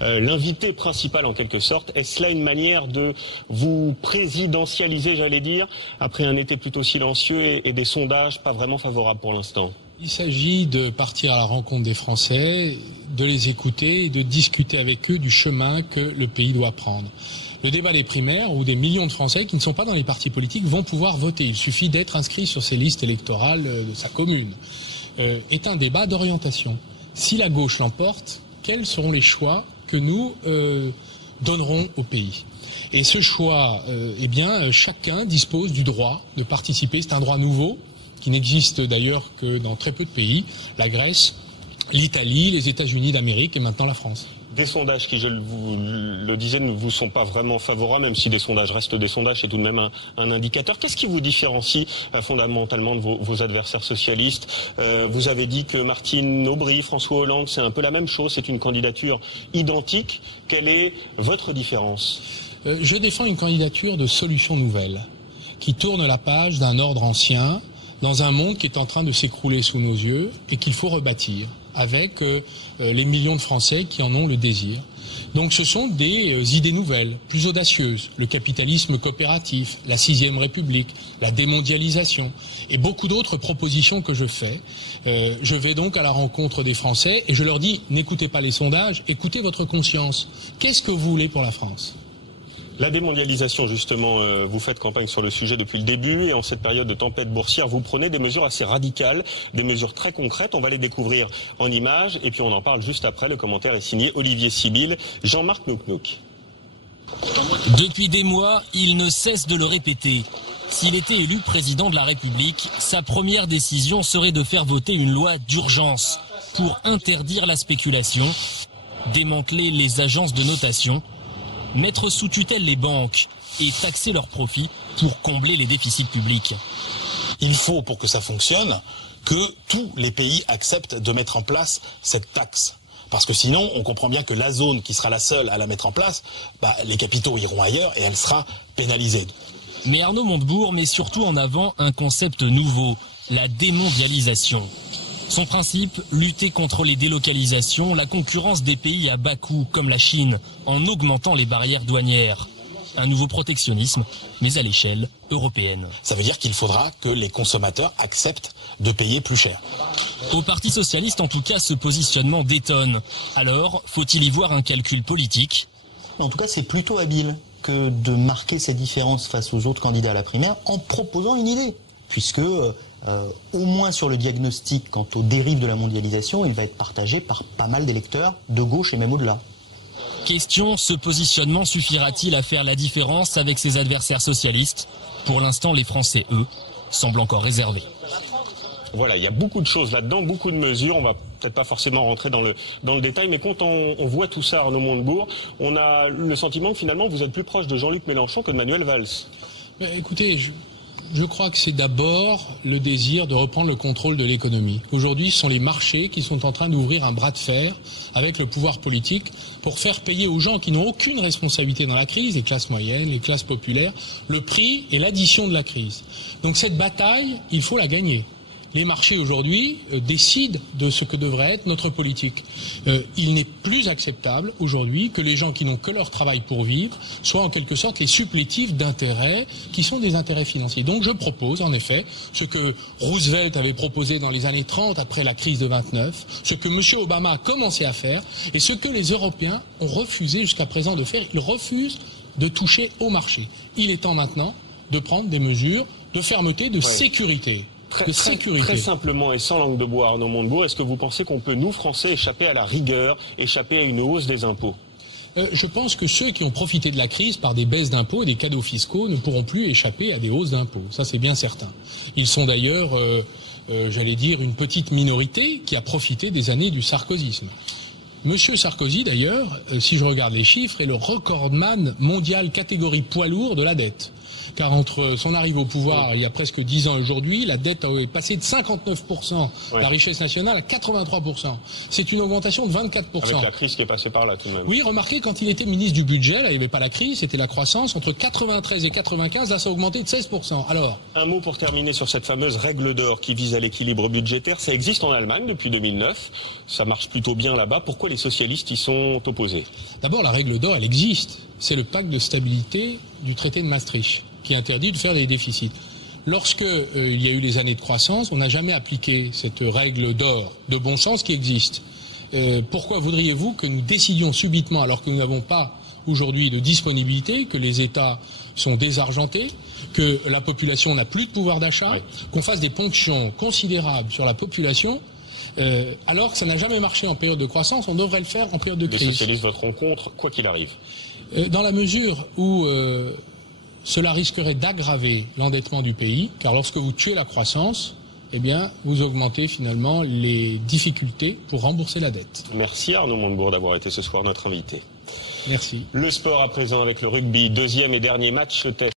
l'invité principal en quelque sorte. Est-ce là une manière de vous présidentialiser, j'allais dire, après un été plutôt silencieux et des sondages pas vraiment favorables pour l'instant? Il s'agit de partir à la rencontre des Français, de les écouter et de discuter avec eux du chemin que le pays doit prendre. Le débat des primaires, où des millions de Français qui ne sont pas dans les partis politiques vont pouvoir voter, il suffit d'être inscrit sur ces listes électorales de sa commune, est un débat d'orientation. Si la gauche l'emporte, quels seront les choix que nous donnerons au pays? Et ce choix, chacun dispose du droit de participer. C'est un droit nouveau, qui n'existe d'ailleurs que dans très peu de pays, la Grèce, l'Italie, les États-Unis d'Amérique et maintenant la France. Des sondages qui, je vous le disais, ne vous sont pas vraiment favorables, même si des sondages restent des sondages, c'est tout de même un indicateur. Qu'est-ce qui vous différencie fondamentalement de vos adversaires socialistes? Vous avez dit que Martine Aubry, François Hollande, c'est un peu la même chose, c'est une candidature identique. Quelle est votre différence? Je défends une candidature de solutions nouvelles, qui tourne la page d'un ordre ancien, dans un monde qui est en train de s'écrouler sous nos yeux et qu'il faut rebâtir avec les millions de Français qui en ont le désir. Donc ce sont des idées nouvelles, plus audacieuses, le capitalisme coopératif, la 6e République, la démondialisation et beaucoup d'autres propositions que je fais. Je vais donc à la rencontre des Français et je leur dis, n'écoutez pas les sondages, écoutez votre conscience. Qu'est-ce que vous voulez pour la France ? La démondialisation, justement, vous faites campagne sur le sujet depuis le début et en cette période de tempête boursière, vous prenez des mesures assez radicales, des mesures très concrètes. On va les découvrir en images et puis on en parle juste après. Le commentaire est signé Olivier Sibyl, Jean-Marc Nouknouk. Depuis des mois, il ne cesse de le répéter. S'il était élu président de la République, sa première décision serait de faire voter une loi d'urgence pour interdire la spéculation, démanteler les agences de notation, mettre sous tutelle les banques et taxer leurs profits pour combler les déficits publics. Il faut, pour que ça fonctionne, que tous les pays acceptent de mettre en place cette taxe. Parce que sinon, on comprend bien que la zone qui sera la seule à la mettre en place, les capitaux iront ailleurs et elle sera pénalisée. Mais Arnaud Montebourg met surtout en avant un concept nouveau, la démondialisation. Son principe, lutter contre les délocalisations, la concurrence des pays à bas coût comme la Chine, en augmentant les barrières douanières. Un nouveau protectionnisme, mais à l'échelle européenne. Ça veut dire qu'il faudra que les consommateurs acceptent de payer plus cher. Au Parti socialiste, en tout cas, ce positionnement détonne. Alors, faut-il y voir un calcul politique? En tout cas, c'est plutôt habile que de marquer ces différences face aux autres candidats à la primaire en proposant une idée. Puisque, au moins sur le diagnostic quant aux dérives de la mondialisation, il va être partagé par pas mal d'électeurs de gauche et même au-delà. Question, ce positionnement suffira-t-il à faire la différence avec ses adversaires socialistes? Pour l'instant, les Français, eux, semblent encore réservés. Voilà, il y a beaucoup de choses là-dedans, beaucoup de mesures. On va peut-être pas forcément rentrer dans le détail, mais quand on voit tout ça, Arnaud Montebourg, on a le sentiment que finalement vous êtes plus proche de Jean-Luc Mélenchon que de Manuel Valls. Mais écoutez, je crois que c'est d'abord le désir de reprendre le contrôle de l'économie. Aujourd'hui, ce sont les marchés qui sont en train d'ouvrir un bras de fer avec le pouvoir politique pour faire payer aux gens qui n'ont aucune responsabilité dans la crise, les classes moyennes, les classes populaires, le prix et l'addition de la crise. Donc cette bataille, il faut la gagner. Les marchés aujourd'hui décident de ce que devrait être notre politique. Il n'est plus acceptable aujourd'hui que les gens qui n'ont que leur travail pour vivre soient en quelque sorte les supplétifs d'intérêts qui sont des intérêts financiers. Donc je propose en effet ce que Roosevelt avait proposé dans les années 30 après la crise de 29, ce que M. Obama a commencé à faire et ce que les Européens ont refusé jusqu'à présent de faire. Ils refusent de toucher au marché. Il est temps maintenant de prendre des mesures de fermeté, de sécurité. Très simplement et sans langue de bois, Arnaud Montebourg, est-ce que vous pensez qu'on peut, nous, Français, échapper à la rigueur, échapper à une hausse des impôts? Je pense que ceux qui ont profité de la crise par des baisses d'impôts et des cadeaux fiscaux ne pourront plus échapper à des hausses d'impôts. Ça, c'est bien certain. Ils sont d'ailleurs, j'allais dire, une petite minorité qui a profité des années du sarkozysme. Monsieur Sarkozy, d'ailleurs, si je regarde les chiffres, est le recordman mondial catégorie poids lourd de la dette. car entre son arrivée au pouvoir il y a presque 10 ans et aujourd'hui, la dette est passée de 59% de la richesse nationale à 83%. C'est une augmentation de 24%. Avec la crise qui est passée par là tout de même. Oui, remarquez, quand il était ministre du budget, là il n'y avait pas la crise, c'était la croissance. Entre 93 et 95, là ça a augmenté de 16%. Alors, un mot pour terminer sur cette fameuse règle d'or qui vise à l'équilibre budgétaire. Ça existe en Allemagne depuis 2009. Ça marche plutôt bien là-bas. Pourquoi les socialistes y sont opposés? D'abord, la règle d'or, elle existe. C'est le pacte de stabilité du traité de Maastricht qui interdit de faire des déficits. Lorsque il y a eu les années de croissance, on n'a jamais appliqué cette règle d'or de bon sens qui existe. Pourquoi voudriez-vous que nous décidions subitement, alors que nous n'avons pas aujourd'hui de disponibilité, que les États sont désargentés, que la population n'a plus de pouvoir d'achat, qu'on fasse des ponctions considérables sur la population, alors que ça n'a jamais marché en période de croissance, on devrait le faire en période de crise. Les socialistes voteront contre, quoi qu'il arrive. Dans la mesure où cela risquerait d'aggraver l'endettement du pays, car lorsque vous tuez la croissance, eh bien, vous augmentez finalement les difficultés pour rembourser la dette. Merci Arnaud Montebourg d'avoir été ce soir notre invité. Merci. Le sport à présent avec le rugby, deuxième et dernier match test.